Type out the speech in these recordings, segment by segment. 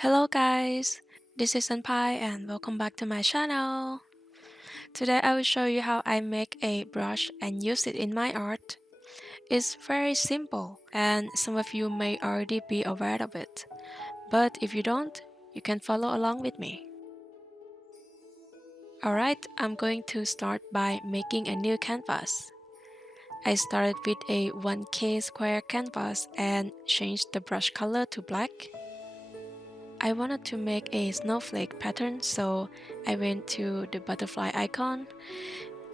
Hello guys, this is Senpai and welcome back to my channel. Today I will show you how I make a brush and use it in my art. It's very simple and some of you may already be aware of it, but if you don't, you can follow along with me. Alright, I'm going to start by making a new canvas. I started with a 1K square canvas and changed the brush color to black. I wanted to make a snowflake pattern, so I went to the butterfly icon,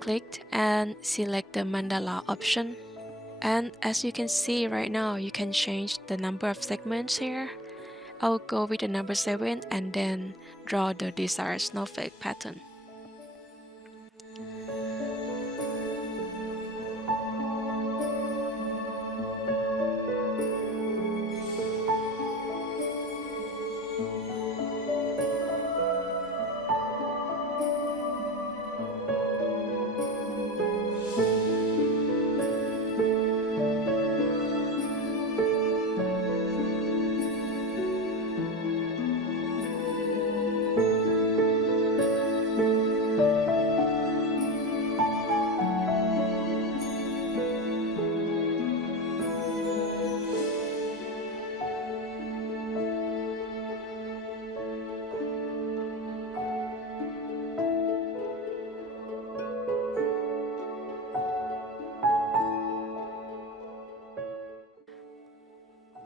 clicked and select the mandala option. And as you can see right now, you can change the number of segments here. I'll go with the number 7 and then draw the desired snowflake pattern.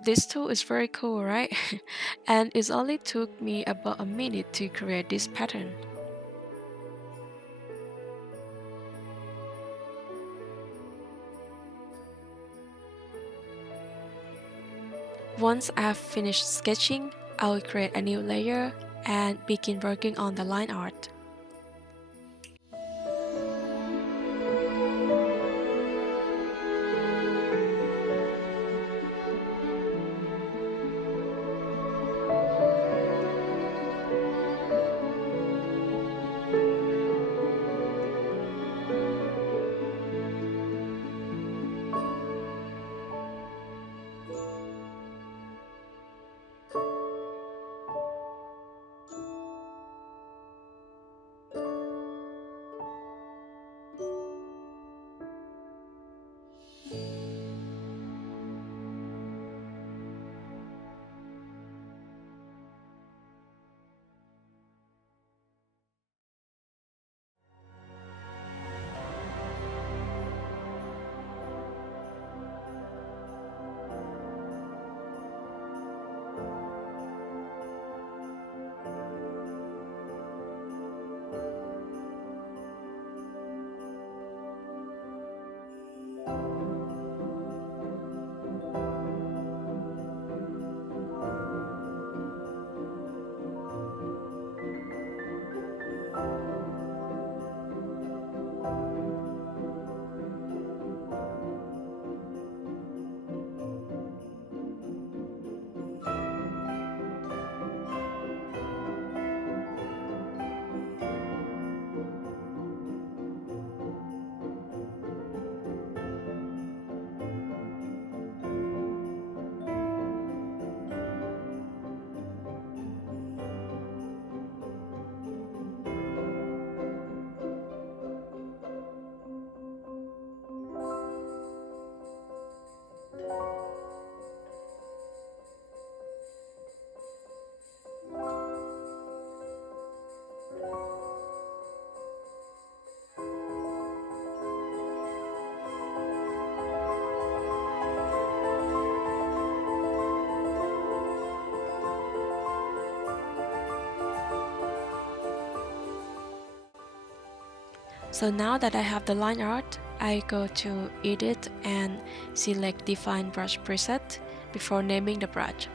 This tool is very cool, right? And it only took me about a minute to create this pattern. Once I've finished sketching, I'll create a new layer and begin working on the line art. So now that I have the line art, I go to Edit and select Define Brush Preset before naming the brush.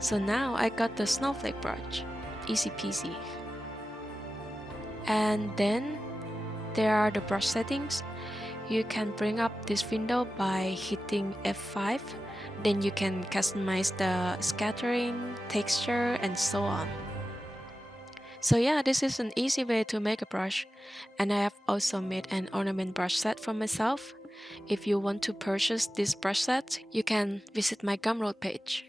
So now I got the snowflake brush, easy peasy. And then there are the brush settings. You can bring up this window by hitting F5, then you can customize the scattering, texture, and so on. So yeah, this is an easy way to make a brush. And I have also made an ornament brush set for myself. If you want to purchase this brush set, you can visit my Gumroad page.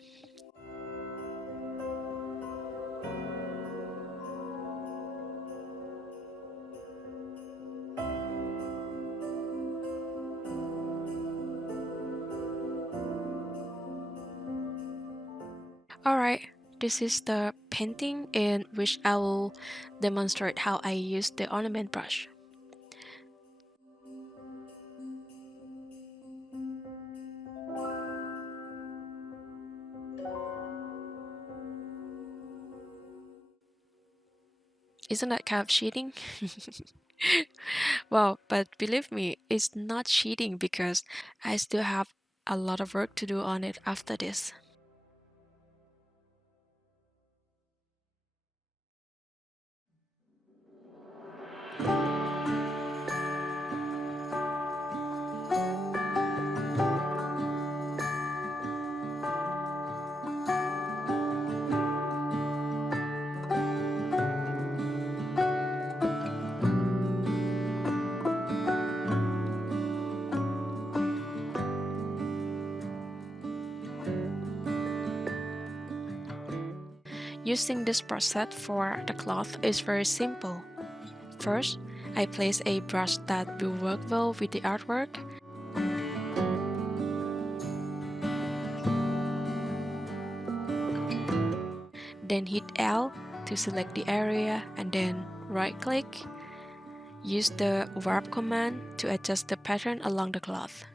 Alright, this is the painting in which I will demonstrate how I use the ornament brush. Isn't that kind of cheating? Well, but believe me, it's not cheating because I still have a lot of work to do on it after this. Using this brush set for the cloth is very simple. First, I place a brush that will work well with the artwork. Then hit L to select the area and then right click. Use the warp command to adjust the pattern along the cloth.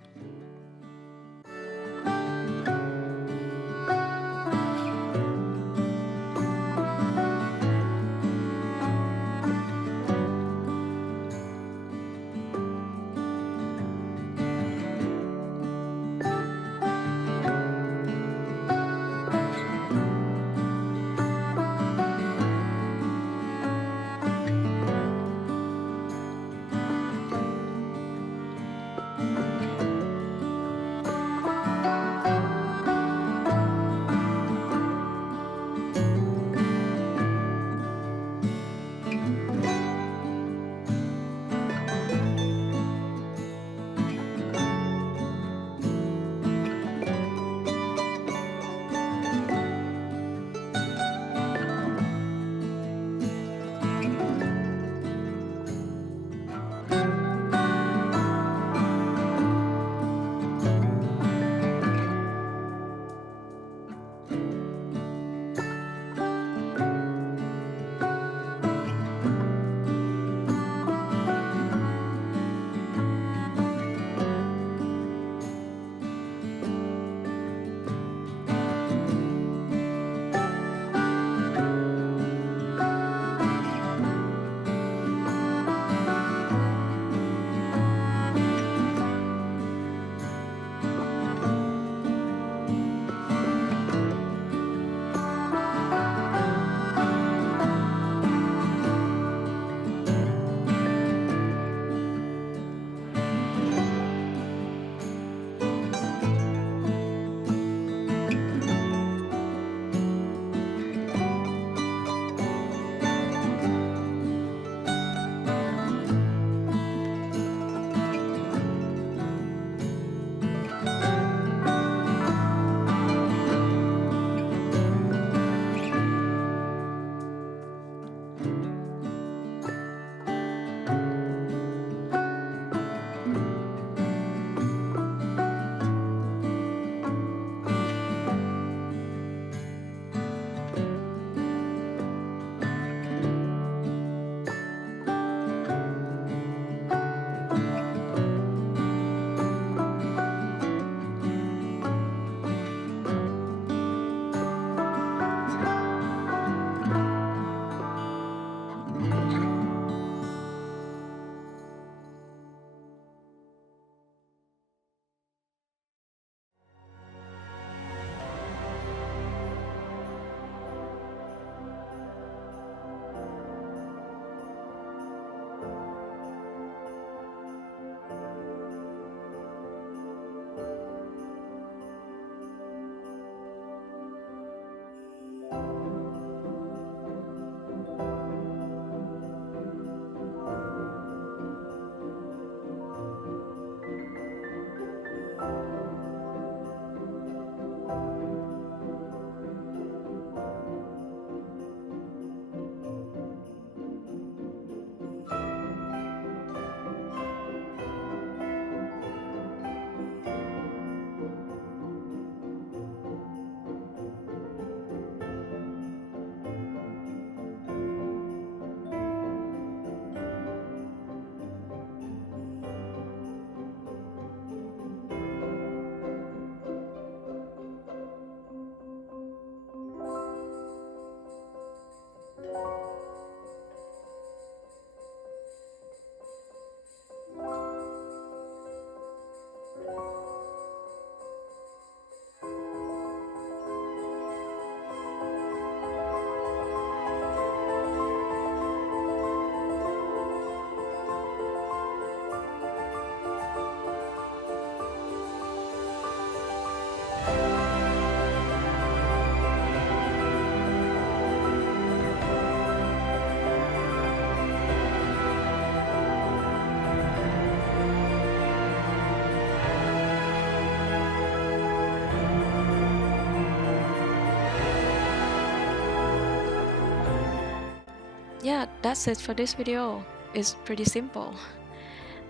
Yeah, that's it for this video. It's pretty simple.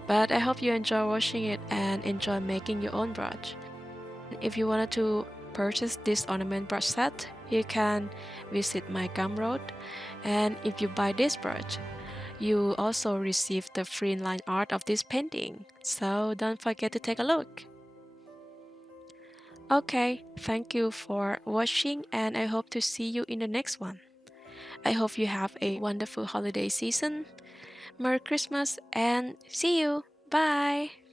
But I hope you enjoy watching it and enjoy making your own brush. If you wanted to purchase this ornament brush set, you can visit my Gumroad. And if you buy this brush, you also receive the free line art of this painting. So don't forget to take a look. Okay, thank you for watching and I hope to see you in the next one. I hope you have a wonderful holiday season. Merry Christmas and see you. Bye.